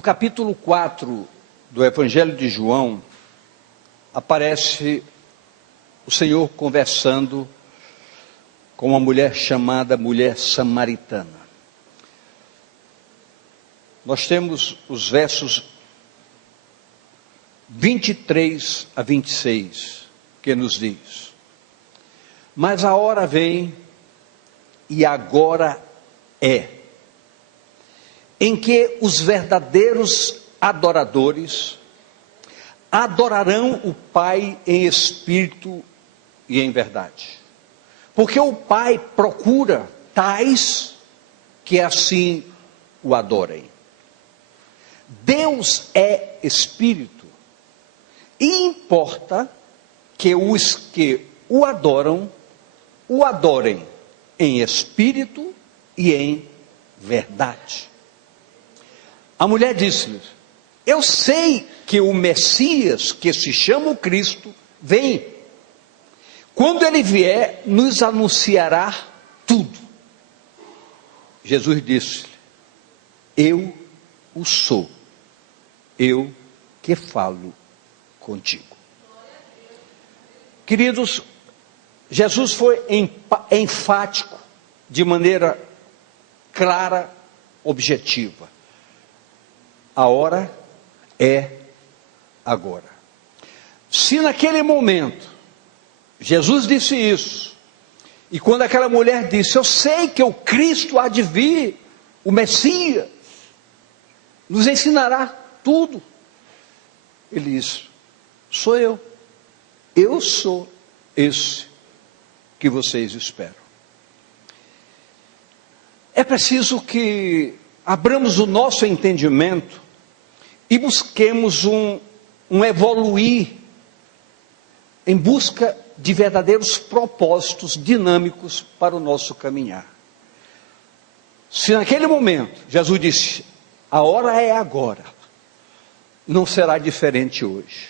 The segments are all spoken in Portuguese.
No capítulo 4 do Evangelho de João, aparece o Senhor conversando com uma mulher chamada mulher samaritana. Nós temos os versos 23 a 26, que nos diz: mas a hora vem, e agora é, em que os verdadeiros adoradores adorarão o Pai em espírito e em verdade. Porque o Pai procura tais que assim o adorem. Deus é espírito, e importa que os que o adoram, o adorem em espírito e em verdade. A mulher disse-lhe: eu sei que o Messias, que se chama o Cristo, vem. Quando ele vier, nos anunciará tudo. Jesus disse-lhe: eu o sou, eu que falo contigo. Queridos, Jesus foi enfático, de maneira clara, objetiva. A hora é agora. Se naquele momento Jesus disse isso, e quando aquela mulher disse: eu sei que o Cristo há de vir, o Messias, nos ensinará tudo, ele disse: sou eu sou esse que vocês esperam. É preciso que abramos o nosso entendimento e busquemos um evoluir em busca de verdadeiros propósitos dinâmicos para o nosso caminhar. Se naquele momento Jesus disse: a hora é agora, não será diferente hoje.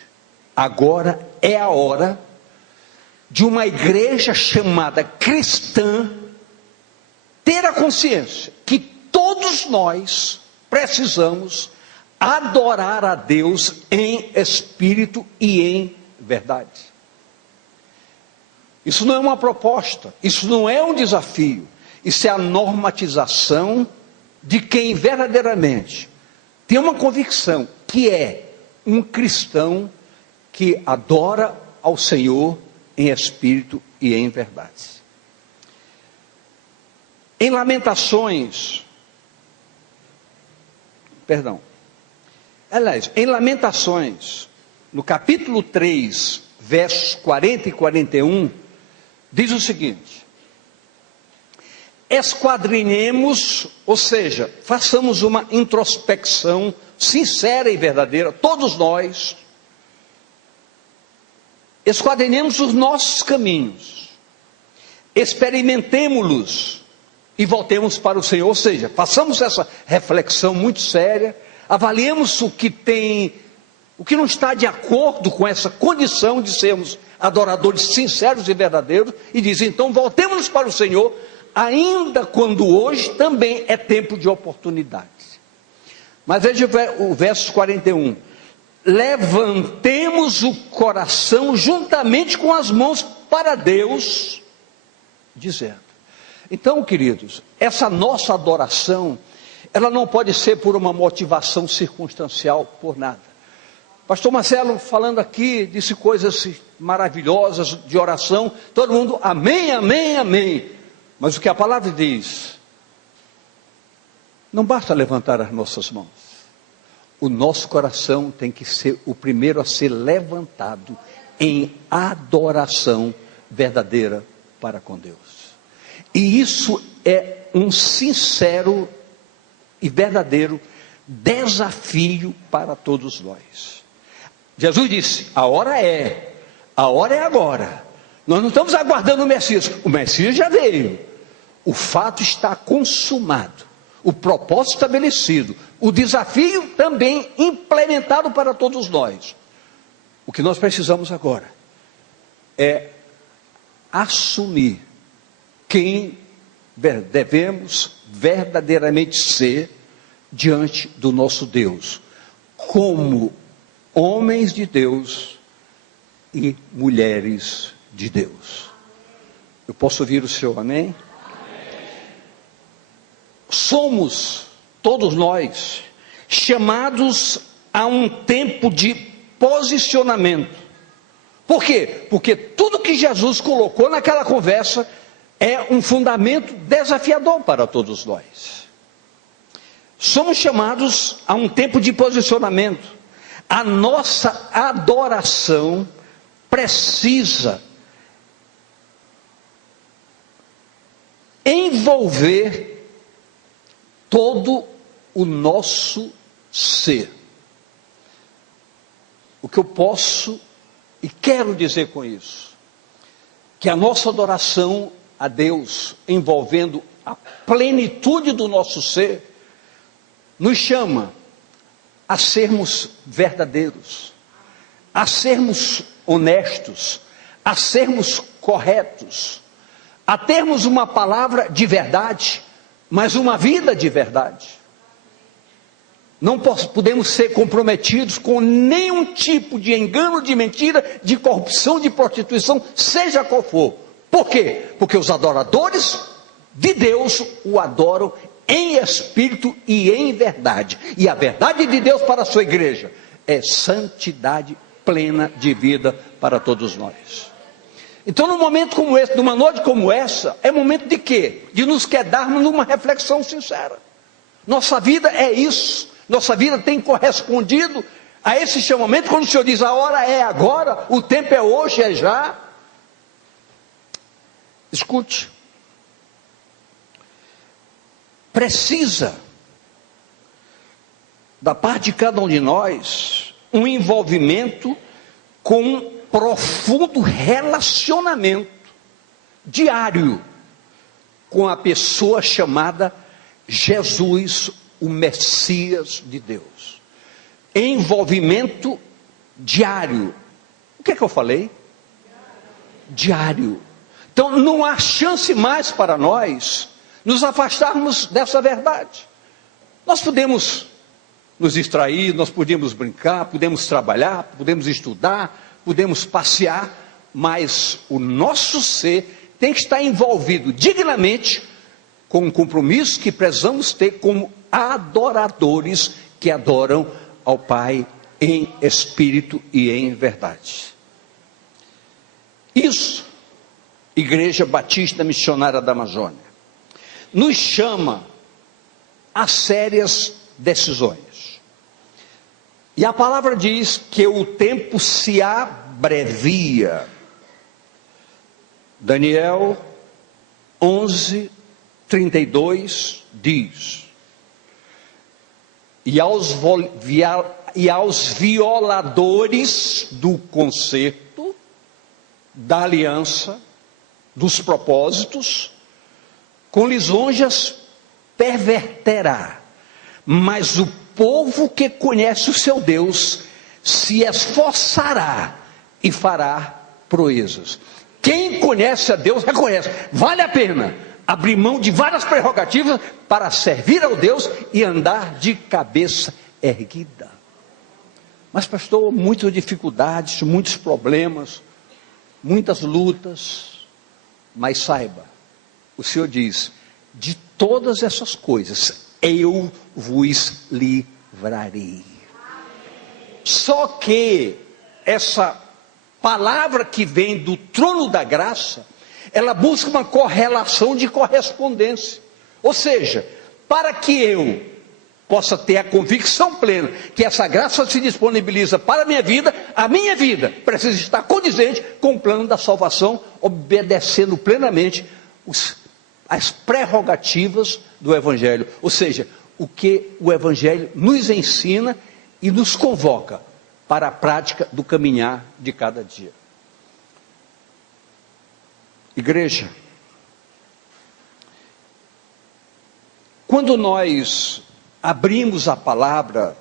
Agora é a hora de uma igreja chamada cristã ter a consciência que todos nós precisamos adorar a Deus em espírito e em verdade. Isso não é uma proposta, isso não é um desafio, isso é a normatização de quem verdadeiramente tem uma convicção que é um cristão que adora ao Senhor em espírito e em verdade. Em Lamentações, no capítulo 3, versos 40 e 41, diz o seguinte: esquadrinhemos, ou seja, façamos uma introspecção sincera e verdadeira, todos nós, esquadrinhemos os nossos caminhos, experimentemo-los e voltemos para o Senhor. Ou seja, façamos essa reflexão muito séria, avaliemos o que não está de acordo com essa condição de sermos adoradores sinceros e verdadeiros, e diz: então voltemos para o Senhor, ainda quando hoje também é tempo de oportunidade. Mas veja o verso 41, levantemos o coração juntamente com as mãos para Deus, dizendo. Então, queridos, essa nossa adoração, ela não pode ser por uma motivação circunstancial, por nada. Pastor Marcelo falando aqui, disse coisas maravilhosas de oração, todo mundo amém, amém, amém. Mas o que a palavra diz, não basta levantar as nossas mãos. O nosso coração tem que ser o primeiro a ser levantado em adoração verdadeira para com Deus. E isso é um sincero e verdadeiro desafio para todos nós. Jesus disse: a hora é agora. Nós não estamos aguardando o Messias já veio. O fato está consumado, o propósito estabelecido, o desafio também implementado para todos nós. O que nós precisamos agora é assumir quem devemos verdadeiramente ser diante do nosso Deus, como homens de Deus e mulheres de Deus. Eu posso ouvir o seu amém? Somos, todos nós, chamados a um tempo de posicionamento. Por quê? Porque tudo que Jesus colocou naquela conversa é um fundamento desafiador para todos nós. Somos chamados a um tempo de posicionamento. A nossa adoração precisa envolver todo o nosso ser. O que eu posso e quero dizer com isso, que a nossa adoração a Deus, envolvendo a plenitude do nosso ser, nos chama a sermos verdadeiros, a sermos honestos, a sermos corretos, a termos uma palavra de verdade, mas uma vida de verdade. Não podemos ser comprometidos com nenhum tipo de engano, de mentira, de corrupção, de prostituição, seja qual for. Por quê? Porque os adoradores de Deus o adoram em espírito e em verdade. E a verdade de Deus para a sua igreja é santidade plena de vida para todos nós. Então, num momento como esse, numa noite como essa, é momento de quê? De nos quedarmos numa reflexão sincera. Nossa vida é isso. Nossa vida tem correspondido a esse chamamento, quando o Senhor diz, a hora é agora, o tempo é hoje, é já. Escute. Precisa, da parte de cada um de nós, um envolvimento com um profundo relacionamento diário com a pessoa chamada Jesus, o Messias de Deus. Envolvimento diário. O que é que eu falei? Diário. Então não há chance mais para nós nos afastarmos dessa verdade. Nós podemos nos distrair, nós podemos brincar, podemos trabalhar, podemos estudar, podemos passear, mas o nosso ser tem que estar envolvido dignamente com um compromisso que precisamos ter como adoradores que adoram ao Pai em espírito e em verdade. Isso, Igreja Batista Missionária da Amazônia, nos chama a sérias decisões. E a palavra diz que o tempo se abrevia. Daniel 11:32 diz: e aos violadores do concerto, da aliança, dos propósitos, com lisonjas perverterá, mas o povo que conhece o seu Deus se esforçará e fará proezas. Quem conhece a Deus reconhece, vale a pena abrir mão de várias prerrogativas para servir ao Deus e andar de cabeça erguida. Mas pastor, muitas dificuldades, muitos problemas, muitas lutas, mas saiba, o Senhor diz, de todas essas coisas eu vos livrarei. Só que essa palavra que vem do trono da graça, ela busca uma correlação de correspondência. Ou seja, para que eu possa ter a convicção plena que essa graça se disponibiliza para a minha vida precisa estar condizente com o plano da salvação, obedecendo plenamente as prerrogativas do Evangelho. Ou seja, o que o Evangelho nos ensina e nos convoca para a prática do caminhar de cada dia. Igreja, quando nós abrimos a palavra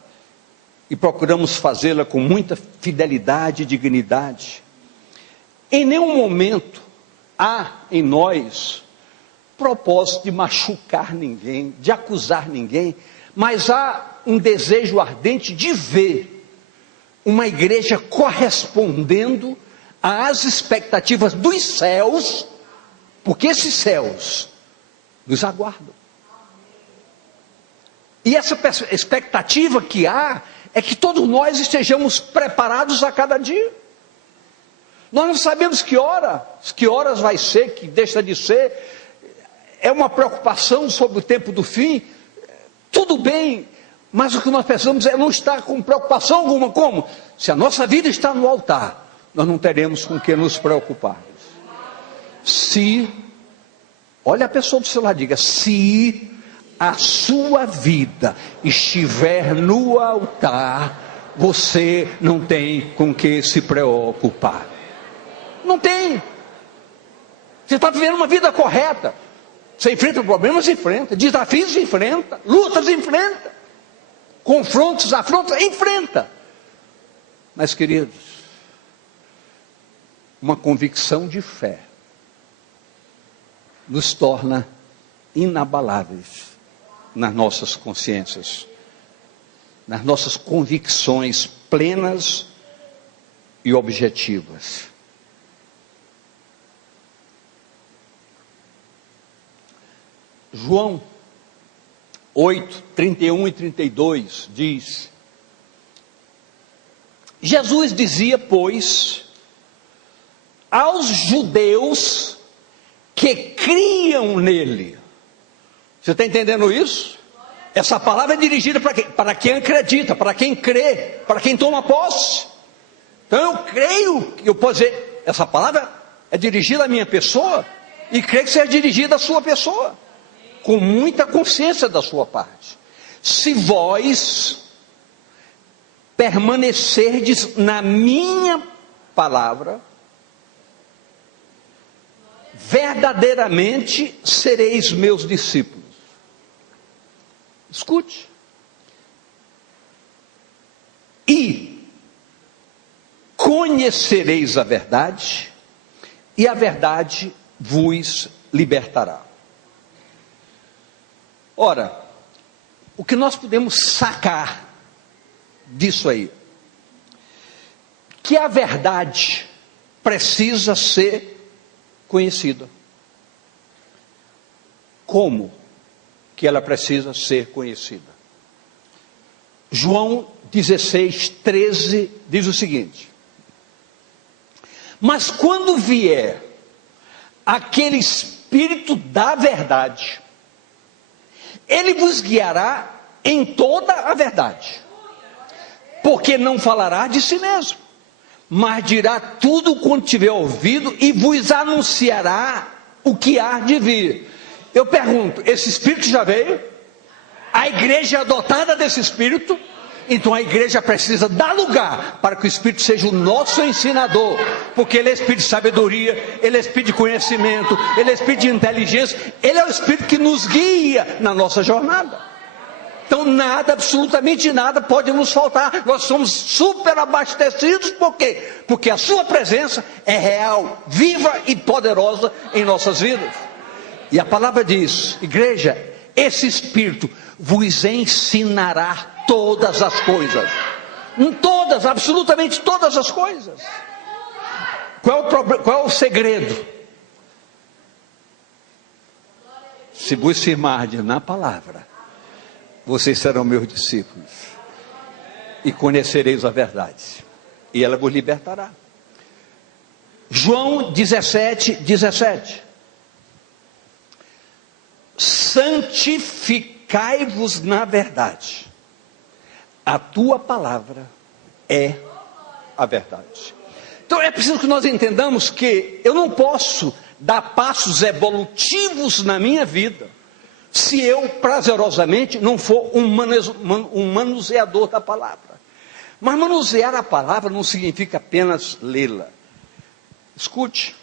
e procuramos fazê-la com muita fidelidade e dignidade, em nenhum momento há em nós propósito de machucar ninguém, de acusar ninguém, mas há um desejo ardente de ver uma igreja correspondendo às expectativas dos céus, porque esses céus nos aguardam. E essa expectativa que há é que todos nós estejamos preparados a cada dia. Nós não sabemos que horas vai ser, que deixa de ser. É uma preocupação sobre o tempo do fim. Tudo bem, mas o que nós precisamos é não estar com preocupação alguma. Como? Se a nossa vida está no altar, nós não teremos com que nos preocupar. Olha a pessoa do seu lado, diga: se a sua vida estiver no altar, você não tem com que se preocupar. Não tem. Você está vivendo uma vida correta. Você enfrenta problemas, enfrenta. Desafios, enfrenta. Lutas, enfrenta. Confrontos, afrontas, enfrenta. Mas, queridos, uma convicção de fé nos torna inabaláveis nas nossas consciências, nas nossas convicções plenas e objetivas. João 8, 31 e 32 diz: Jesus dizia, pois, aos judeus que criam nele. Você está entendendo isso? Essa palavra é dirigida para quem? Para quem acredita, para quem crê, para quem toma posse. Então eu creio, eu posso dizer, essa palavra é dirigida à minha pessoa, e creio que seja dirigida à sua pessoa, com muita consciência da sua parte. Se vós permanecerdes na minha palavra, verdadeiramente sereis meus discípulos. Escute. E conhecereis a verdade, e a verdade vos libertará. Ora, o que nós podemos sacar disso aí? Que a verdade precisa ser conhecida. Como que ela precisa ser conhecida? João 16, 13 diz o seguinte: mas quando vier aquele Espírito da verdade, ele vos guiará em toda a verdade, porque não falará de si mesmo, mas dirá tudo quanto tiver ouvido e vos anunciará o que há de vir. Eu pergunto, esse Espírito já veio? A igreja é dotada desse Espírito? Então a igreja precisa dar lugar para que o Espírito seja o nosso ensinador, porque Ele é Espírito de sabedoria, Ele é Espírito de conhecimento, Ele é Espírito de inteligência, Ele é o Espírito que nos guia na nossa jornada. Então nada, absolutamente nada pode nos faltar. Nós somos super abastecidos. Por quê? Porque a sua presença é real, viva e poderosa em nossas vidas. E a palavra diz, igreja, esse Espírito vos ensinará todas as coisas. Todas, absolutamente todas as coisas. Qual é o segredo? Se vos firmardes na palavra, vocês serão meus discípulos, e conhecereis a verdade, e ela vos libertará. João 17, 17. Santificai-vos na verdade, a tua palavra é a verdade. Então é preciso que nós entendamos que eu não posso dar passos evolutivos na minha vida se eu prazerosamente não for um manuseador da palavra. Mas manusear a palavra não significa apenas lê-la. Escute,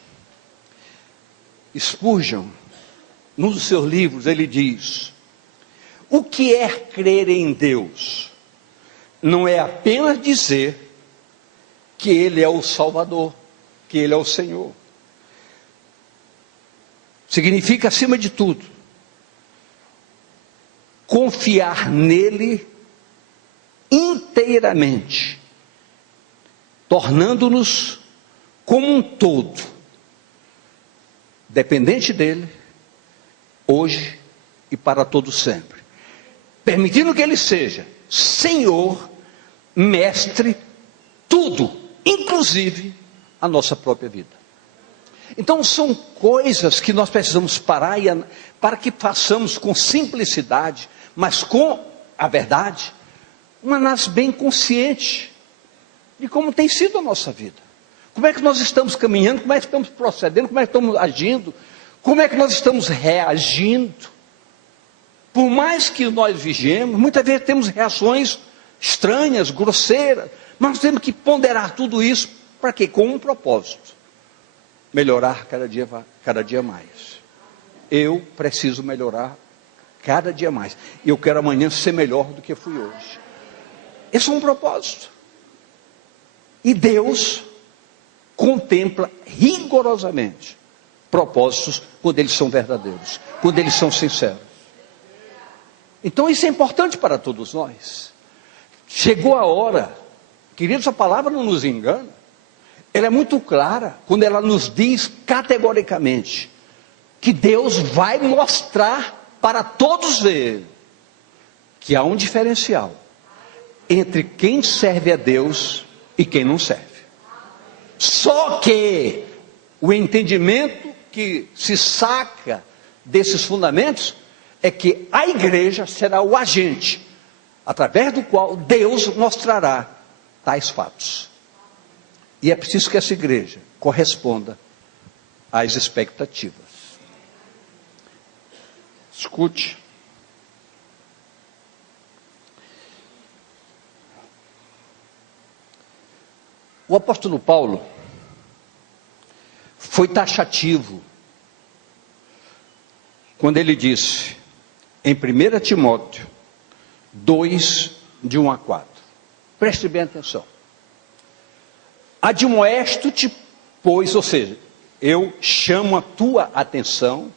Spurgeon, num dos seus livros, ele diz: o que é crer em Deus? Não é apenas dizer que Ele é o Salvador, que Ele é o Senhor. Significa, acima de tudo, confiar nele inteiramente, tornando-nos como um todo, dependente dele, hoje e para todo sempre, permitindo que ele seja Senhor, Mestre, tudo, inclusive a nossa própria vida. Então são coisas que nós precisamos parar para que façamos com simplicidade, mas com a verdade, uma análise bem consciente de como tem sido a nossa vida. Como é que nós estamos caminhando, como é que estamos procedendo, como é que estamos agindo, como é que nós estamos reagindo. Por mais que nós vigiemos, muitas vezes temos reações estranhas, grosseiras, mas nós temos que ponderar tudo isso, para quê? Com um propósito: melhorar cada dia mais. Eu preciso melhorar cada dia mais, e eu quero amanhã ser melhor do que fui hoje. Esse é um propósito, e Deus contempla rigorosamente propósitos quando eles são verdadeiros, quando eles são sinceros. Então isso é importante para todos nós. Chegou a hora, queridos, a palavra não nos engana, ela é muito clara, quando ela nos diz categoricamente, que Deus vai mostrar para todos verem, que há um diferencial, entre quem serve a Deus e quem não serve. Só que, o entendimento que se saca desses fundamentos, é que a igreja será o agente, através do qual Deus mostrará tais fatos. E é preciso que essa igreja corresponda às expectativas. Escute. O apóstolo Paulo foi taxativo quando ele disse, em 1 Timóteo 2, de 1 a 4. Preste bem atenção. Admoesto-te, pois, ou seja, eu chamo a tua atenção,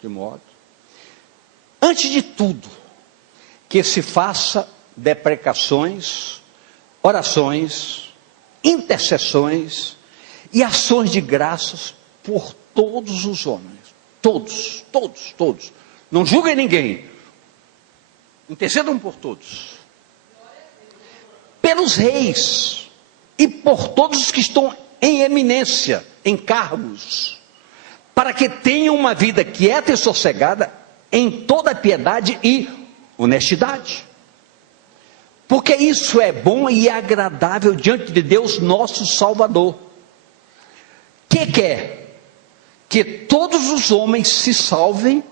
Timóteo, antes de tudo, que se faça deprecações, orações, intercessões e ações de graças por todos os homens. Todos. Não julguem ninguém. Intercedam por todos. Pelos reis e por todos os que estão em eminência, em cargos, para que tenham uma vida quieta e sossegada em toda piedade e honestidade. Porque isso é bom e agradável diante de Deus nosso Salvador, que quer que todos os homens se salvem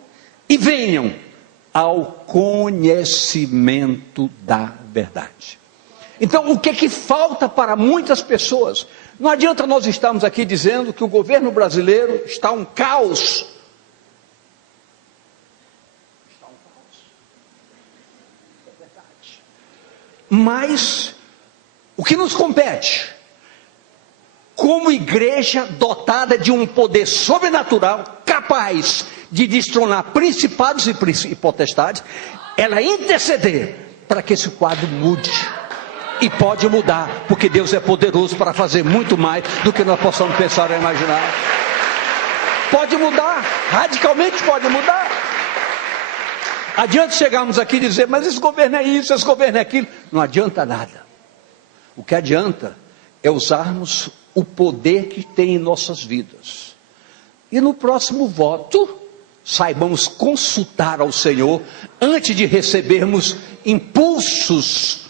e venham ao conhecimento da verdade. Então, o que falta para muitas pessoas? Não adianta nós estarmos aqui dizendo que o governo brasileiro está um caos. Está um caos. É verdade. Mas, o que nos compete? Como igreja dotada de um poder sobrenatural, capaz de destronar principados e potestades, ela interceder para que esse quadro mude. E pode mudar, porque Deus é poderoso para fazer muito mais do que nós possamos pensar ou imaginar. Pode mudar, radicalmente pode mudar. Adianta chegarmos aqui e dizer, mas esse governo é isso, esse governo é aquilo. Não adianta nada. O que adianta é usarmos o poder que tem em nossas vidas. E no próximo voto, saibamos consultar ao Senhor antes de recebermos impulsos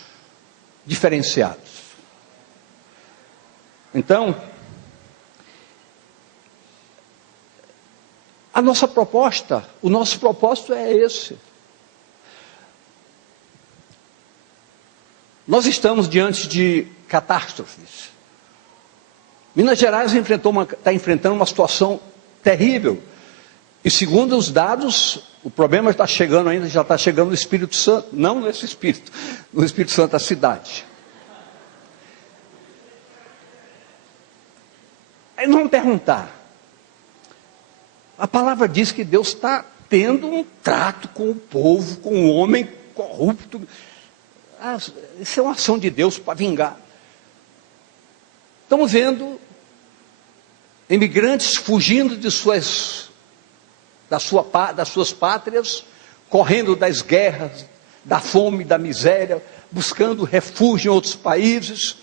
diferenciados. Então, a nossa proposta, o nosso propósito é esse. Nós estamos diante de catástrofes. Minas Gerais está enfrentando uma situação terrível. E segundo os dados, o problema está chegando ainda, já está chegando no Espírito Santo, não nesse Espírito, no Espírito Santo da cidade. Aí nós vamos perguntar. A palavra diz que Deus está tendo um trato com o povo, com o homem corrupto. Isso é uma ação de Deus para vingar. Estamos vendo imigrantes fugindo das suas pátrias, correndo das guerras, da fome, da miséria, buscando refúgio em outros países.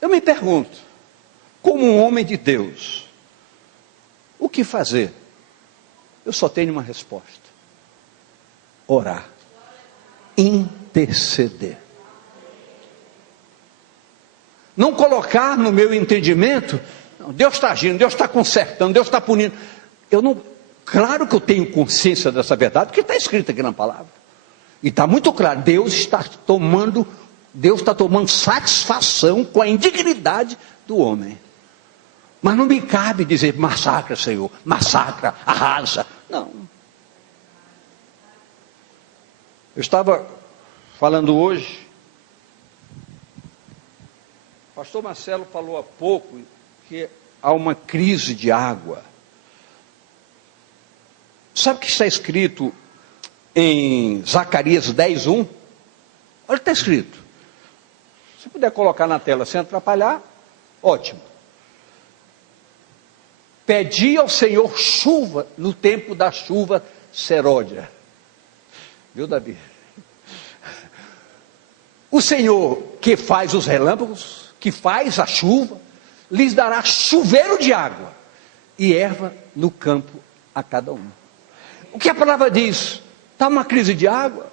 Eu me pergunto, como um homem de Deus, o que fazer? Eu só tenho uma resposta: orar, interceder. Não colocar no meu entendimento, Deus está agindo, Deus está consertando, Deus está punindo. Claro que eu tenho consciência dessa verdade, porque está escrito aqui na palavra. E está muito claro, Deus está tomando satisfação com a indignidade do homem. Mas não me cabe dizer, massacra, Senhor, massacra, arrasa. Não. Eu estava falando hoje, o pastor Marcelo falou há pouco que há uma crise de água. Sabe o que está escrito em Zacarias 10:1? Olha o que está escrito. Se puder colocar na tela sem atrapalhar, ótimo. Pedi ao Senhor chuva no tempo da chuva seródia. Viu, Davi? O Senhor que faz os relâmpagos, que faz a chuva, lhes dará chuveiro de água e erva no campo a cada um. O que a palavra diz? Está uma crise de água?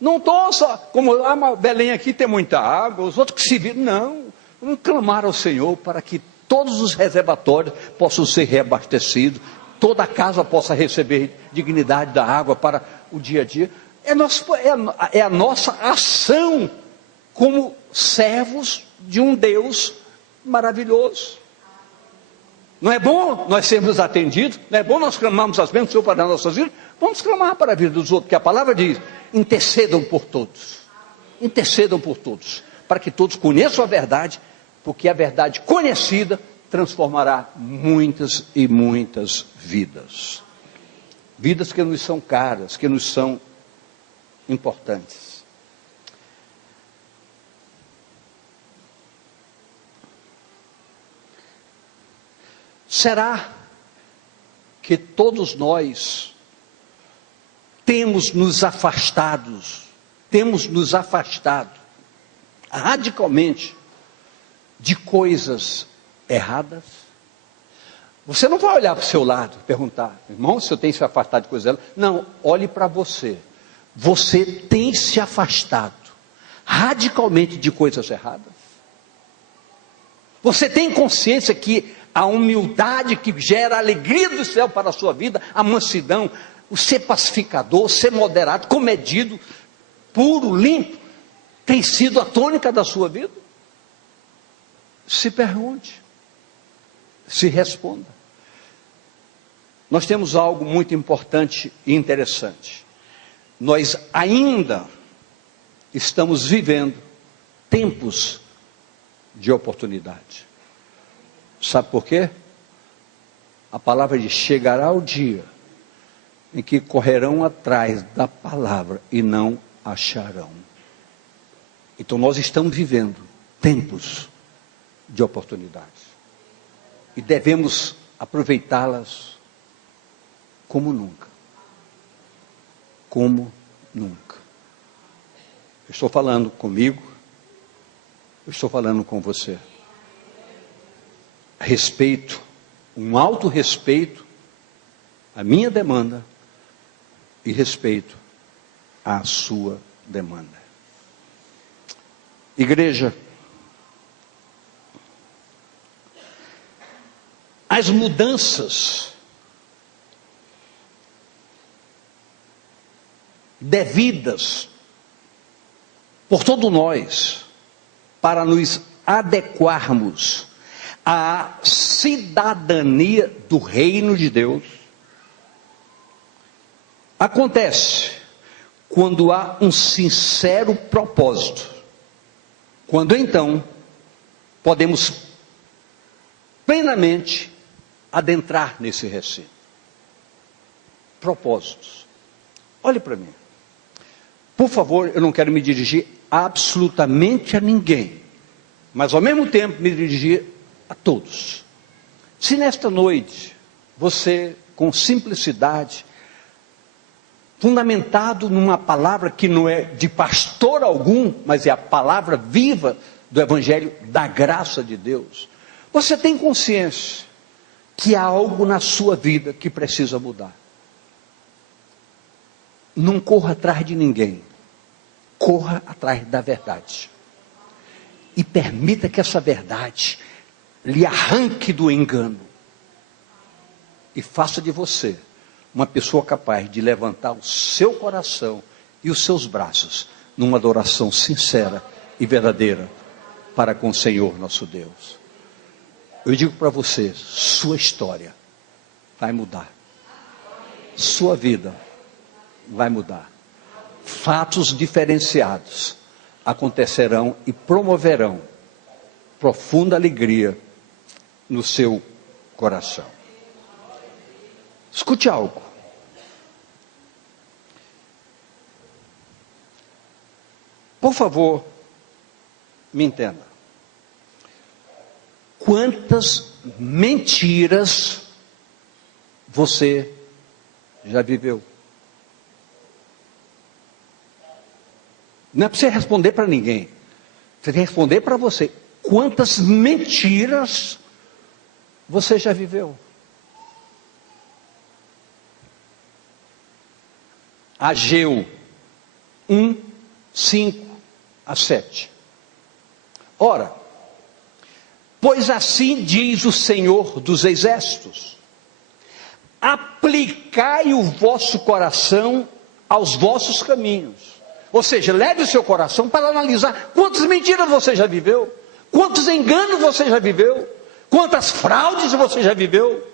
Não estou só, como Belém aqui tem muita água, os outros que se viram, não. Vamos clamar ao Senhor para que todos os reservatórios possam ser reabastecidos, toda a casa possa receber dignidade da água para o dia a dia. É a nossa ação como servos de um Deus maravilhoso. Não é bom nós sermos atendidos? Não é bom nós clamarmos as bênçãos do Senhor para as nossas vidas? Vamos clamar para a vida dos outros, porque a palavra diz, intercedam por todos. Intercedam por todos, para que todos conheçam a verdade, porque a verdade conhecida transformará muitas e muitas vidas. Vidas que nos são caras, que nos são importantes. Será que todos nós temos nos afastado radicalmente de coisas erradas? Você não vai olhar para o seu lado e perguntar, irmão, se eu tenho se afastado de coisas erradas. Não, olhe para você. Você tem se afastado radicalmente de coisas erradas? Você tem consciência que a humildade que gera a alegria do céu para a sua vida, a mansidão, o ser pacificador, ser moderado, comedido, puro, limpo, tem sido a tônica da sua vida? Se pergunte, se responda. Nós temos algo muito importante e interessante. Nós ainda estamos vivendo tempos de oportunidade. Sabe por quê? A palavra diz, chegará o dia em que correrão atrás da palavra e não acharão. Então nós estamos vivendo tempos de oportunidades. E devemos aproveitá-las como nunca. Como nunca. Eu estou falando comigo, eu estou falando com você. Respeito, um alto respeito à minha demanda e respeito à sua demanda. Igreja, as mudanças devidas por todos nós para nos adequarmos à cidadania do reino de Deus acontece quando há um sincero propósito, quando então podemos plenamente adentrar nesse recinto. propósitos. Olhe para mim. Por favor, eu não quero me dirigir absolutamente a ninguém, mas ao mesmo tempo me dirigir a todos. Se nesta noite você, com simplicidade, fundamentado numa palavra que não é de pastor algum, mas é a palavra viva do Evangelho da graça de Deus, você tem consciência que há algo na sua vida que precisa mudar. Não corra atrás de ninguém, corra atrás da verdade. E permita que essa verdade lhe arranque do engano. E faça de você uma pessoa capaz de levantar o seu coração e os seus braços numa adoração sincera e verdadeira para com o Senhor nosso Deus. Eu digo para você, sua história vai mudar. Sua vida vai mudar. Fatos diferenciados acontecerão e promoverão profunda alegria no seu coração. Escute algo. Por favor, me entenda. Quantas mentiras você já viveu? Não é para você responder para ninguém. Você tem que responder para você. Quantas mentiras você já viveu? Ageu 1, 5 a 7. Ora, pois assim diz o Senhor dos Exércitos: aplicai o vosso coração aos vossos caminhos. Ou seja, leve o seu coração para analisar quantas mentiras você já viveu, quantos enganos você já viveu, quantas fraudes você já viveu.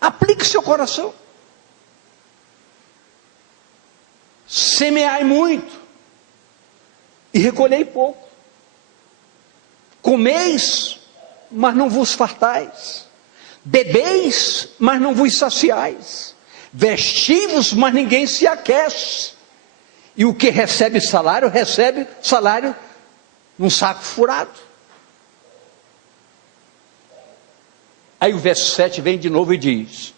Aplique seu coração. Semeai muito e recolhei pouco. Comeis, mas não vos fartais. Bebeis, mas não vos saciais. Vestivos, mas ninguém se aquece. E o que recebe salário num saco furado. Aí o verso 7 vem de novo e diz: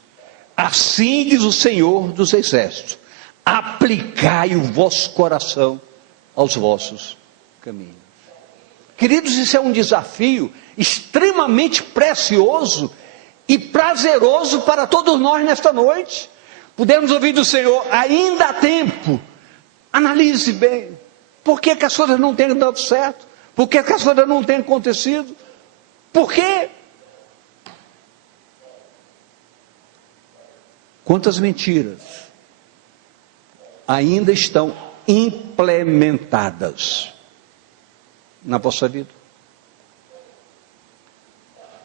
assim diz o Senhor dos Exércitos: aplicai o vosso coração aos vossos caminhos. Queridos, isso é um desafio extremamente precioso e prazeroso para todos nós nesta noite. Podemos ouvir do Senhor: ainda há tempo. Analise bem. Por que as coisas não têm dado certo? Por que as coisas não têm acontecido? Por quê? Quantas mentiras ainda estão implementadas na vossa vida?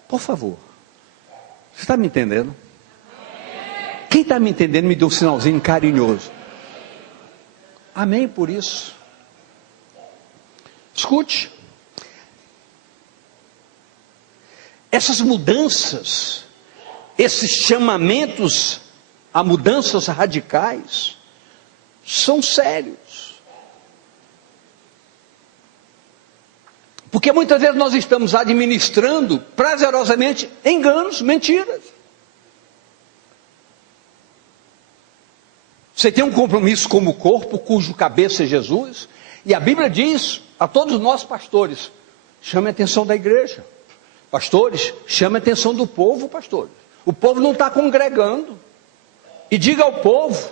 Por favor, você está me entendendo? Quem está me entendendo, me dê um sinalzinho carinhoso. Amém por isso. Escute. Essas mudanças, esses chamamentos a mudanças radicais, são sérios. Porque muitas vezes nós estamos administrando prazerosamente enganos, mentiras. Você tem um compromisso como corpo, cujo cabeça é Jesus, e a Bíblia diz a todos nós pastores: chame a atenção da igreja. Pastores, chame a atenção do povo, pastores. O povo não está congregando. E diga ao povo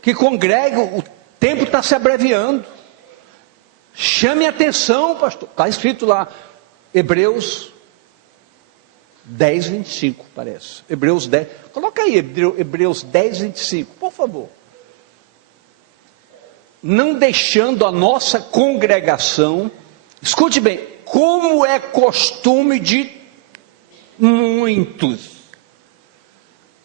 que congrega, o tempo está se abreviando. Chame a atenção, pastor. Está escrito lá, Hebreus 10, 25, parece. Hebreus 10. Coloca aí, Hebreus 10, 25, por favor. Não deixando a nossa congregação, escute bem, como é costume de muitos,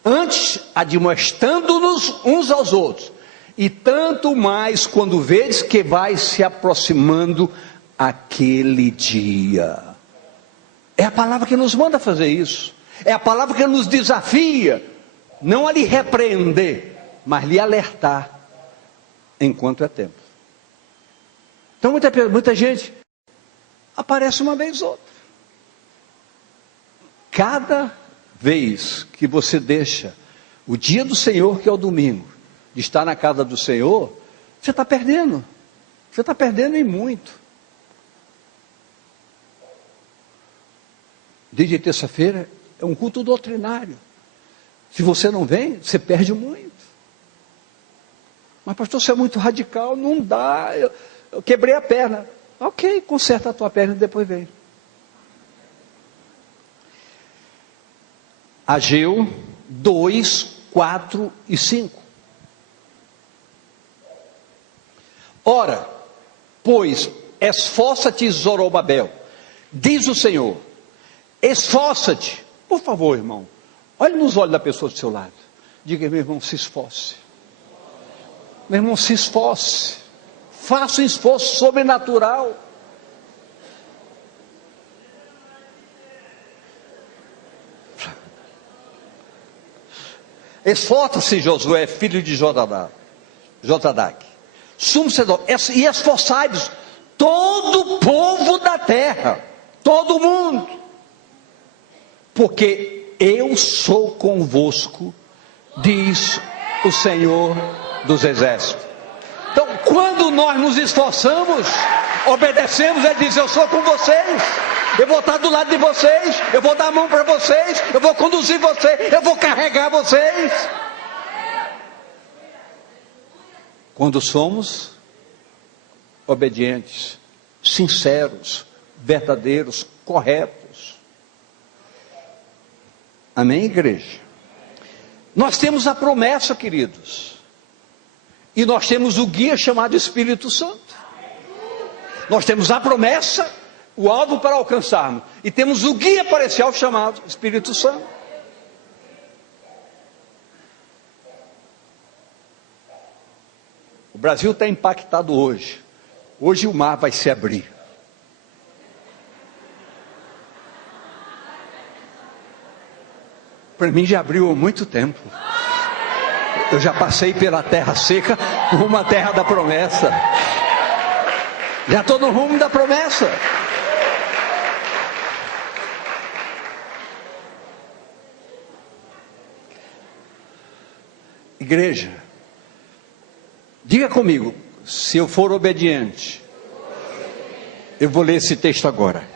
antes admoestando-nos uns aos outros, e tanto mais quando vedes que vai se aproximando aquele dia. É a palavra que nos manda fazer isso, é a palavra que nos desafia não a lhe repreender, mas lhe alertar enquanto é tempo. Então muita gente aparece uma vez ou outra. Cada vez que você deixa o dia do Senhor, que é o domingo, de estar na casa do Senhor, você está perdendo. Você está perdendo em muito. Dia de terça-feira é um culto doutrinário. Se você não vem, você perde muito. Mas pastor, você é muito radical, não dá, eu quebrei a perna. Ok, conserta a tua perna e depois vem. Ageu 2, 4 e 5. Ora, pois, esforça-te, Zorobabel, diz o Senhor, esforça-te. Por favor, irmão, olhe nos olhos da pessoa do seu lado. Diga, meu irmão, se esforce. Meu irmão, se esforce. Faça um esforço sobrenatural. Esforça-se, Josué, filho de Jotadac, sumo sacerdote, e esforçai-vos, todo o povo da terra, todo mundo, porque eu sou convosco, diz o Senhor dos Exércitos. Então, quando nós nos esforçamos, obedecemos, Ele diz, eu sou com vocês, eu vou estar do lado de vocês, eu vou dar a mão para vocês, eu vou conduzir vocês, eu vou carregar vocês. Quando somos obedientes, sinceros, verdadeiros, corretos. Amém, igreja? Nós temos a promessa, queridos, e nós temos o guia chamado Espírito Santo. Nós temos a promessa, o alvo para alcançarmos, e temos o guia parcial chamado Espírito Santo. O Brasil está impactado hoje. Hoje o mar vai se abrir. Para mim já abriu há muito tempo. Eu já passei pela terra seca, rumo à terra da promessa. Já estou no rumo da promessa. Igreja, diga comigo, se eu for obediente, eu vou ler esse texto agora.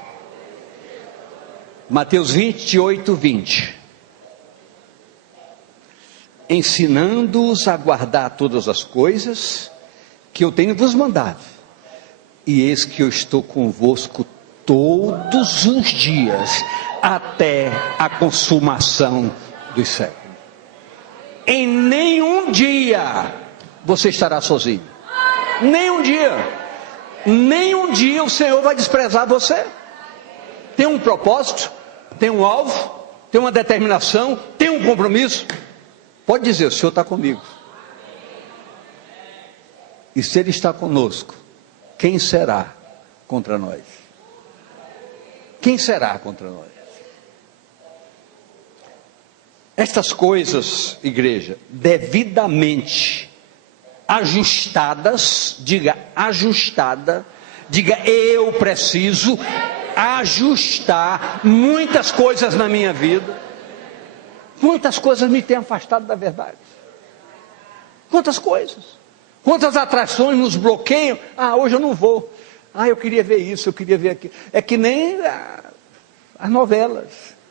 Mateus 28, 20. Ensinando-os a guardar todas as coisas que eu tenho vos mandado. E eis que eu estou convosco todos os dias, até a consumação dos séculos. Em nenhum dia você estará sozinho. Nenhum dia. Nenhum dia o Senhor vai desprezar você. Tem um propósito, tem um alvo, tem uma determinação, tem um compromisso. Pode dizer, o Senhor está comigo. E se Ele está conosco, quem será contra nós? Quem será contra nós? Estas coisas, igreja, devidamente ajustadas, diga ajustada, diga eu preciso ajustar muitas coisas na minha vida. Quantas coisas me têm afastado da verdade? Quantas coisas? Quantas atrações nos bloqueiam? Ah, hoje eu não vou. Ah, eu queria ver isso, eu queria ver aquilo. É que nem as novelas.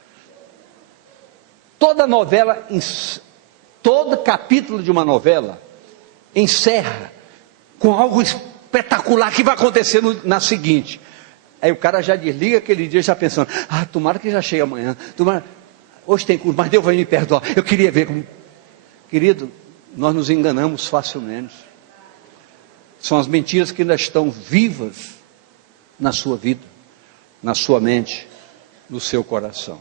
Toda novela, todo capítulo de uma novela, encerra com algo espetacular que vai acontecer na seguinte. Aí o cara já desliga aquele dia já pensando, ah, tomara que já chegue amanhã, tomara, hoje tem curso, mas Deus vai me perdoar, eu queria ver como... Querido, nós nos enganamos facilmente. São as mentiras que ainda estão vivas na sua vida, na sua mente, no seu coração.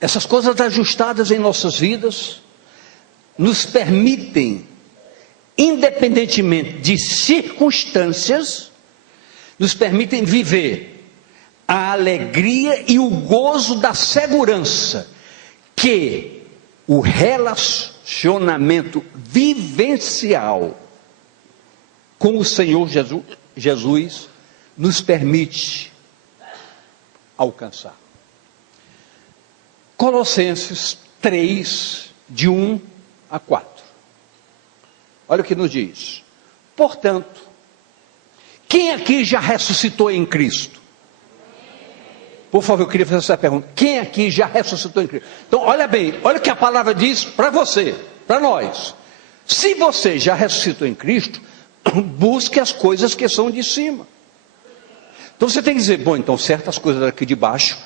Essas coisas ajustadas em nossas vidas nos permitem, independentemente de circunstâncias, nos permitem viver a alegria e o gozo da segurança que o relacionamento vivencial com o Senhor Jesus nos permite alcançar. Colossenses 3, de 1 a 4. Olha o que nos diz. Portanto, quem aqui já ressuscitou em Cristo? Por favor, eu queria fazer essa pergunta. Quem aqui já ressuscitou em Cristo? Então, olha bem, olha o que a palavra diz para você, para nós. Se você já ressuscitou em Cristo, busque as coisas que são de cima. Então você tem que dizer, bom, então certas coisas aqui de baixo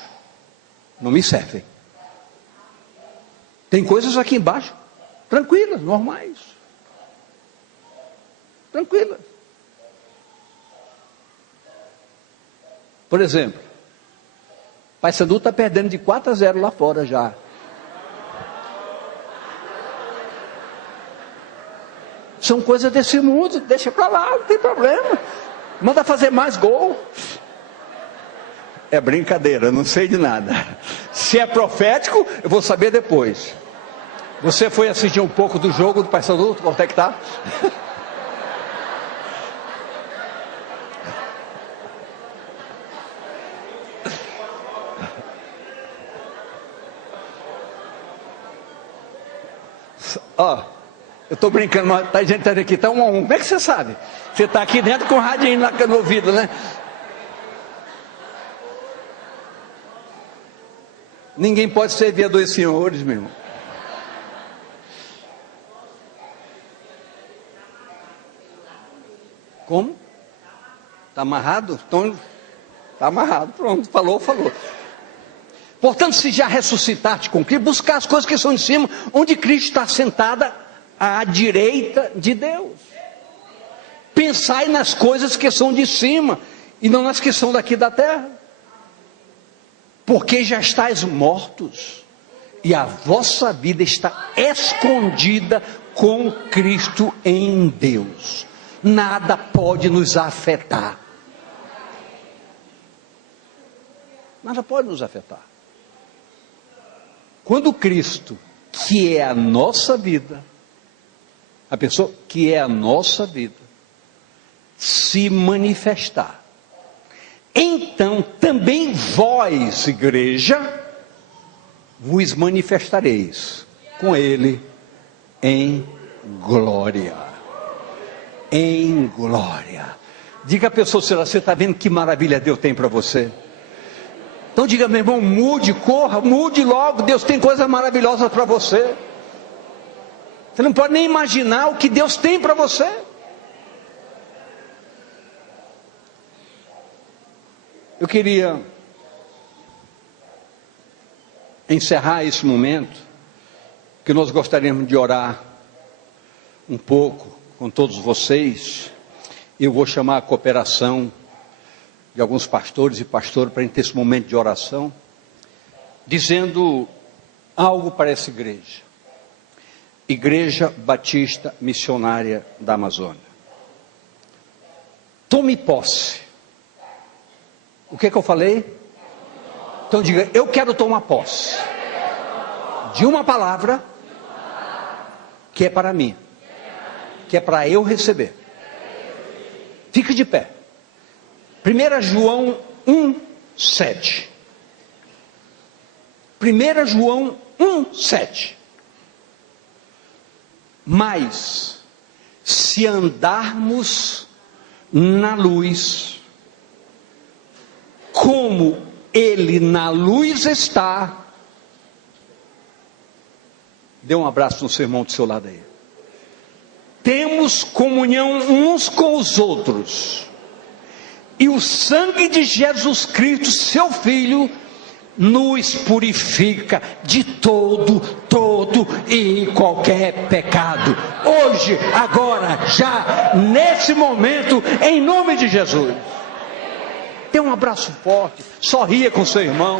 não me servem. Tem coisas aqui embaixo, tranquilas, normais. Tranquilas. Por exemplo, Paysandu está perdendo de 4-0 lá fora já. São coisas desse mundo, deixa para lá, não tem problema. Manda fazer mais gol. É brincadeira, não sei de nada. Se é profético, eu vou saber depois. Você foi assistir um pouco do jogo do Paysandu? Quanto é que está? Ó, eu estou brincando, mas tá gente aqui, está 1-1. Como é que você sabe? Você está aqui dentro com o radinho no ouvido, né? Ninguém pode servir a dois senhores, meu irmão. Como? Está amarrado? Então, está amarrado, pronto, falou. Portanto, se já ressuscitaste com Cristo, buscar as coisas que são em cima, onde Cristo está sentada à direita de Deus. Pensai nas coisas que são de cima, e não nas que são daqui da terra. Porque já estáis mortos, e a vossa vida está escondida com Cristo em Deus. Nada pode nos afetar. Nada pode nos afetar. Quando Cristo, que é a nossa vida, a pessoa que é a nossa vida, se manifestar, então também vós, igreja, vos manifestareis com Ele em glória. Em glória. Diga a pessoa, você está vendo que maravilha Deus tem para você? Então diga, meu irmão, mude, corra, mude logo, Deus tem coisas maravilhosas para você. Você não pode nem imaginar o que Deus tem para você. Eu queria encerrar esse momento, que nós gostaríamos de orar um pouco com todos vocês. Eu vou chamar a cooperação de alguns pastores e pastoras para ter esse momento de oração, dizendo algo para essa igreja. Igreja Batista Missionária da Amazônia. Tome posse. O que eu falei? Então diga, eu quero tomar posse de uma palavra que é para mim, que é para eu receber. Fique de pé. 1 João 1:7. 1 João 1:7. Mas, se andarmos na luz, como Ele na luz está, dê um abraço no seu irmão do seu lado aí. Temos comunhão uns com os outros, e o sangue de Jesus Cristo, seu Filho, nos purifica de todo e qualquer pecado. Hoje, agora, já, nesse momento, em nome de Jesus. Dê um abraço forte, sorria com seu irmão.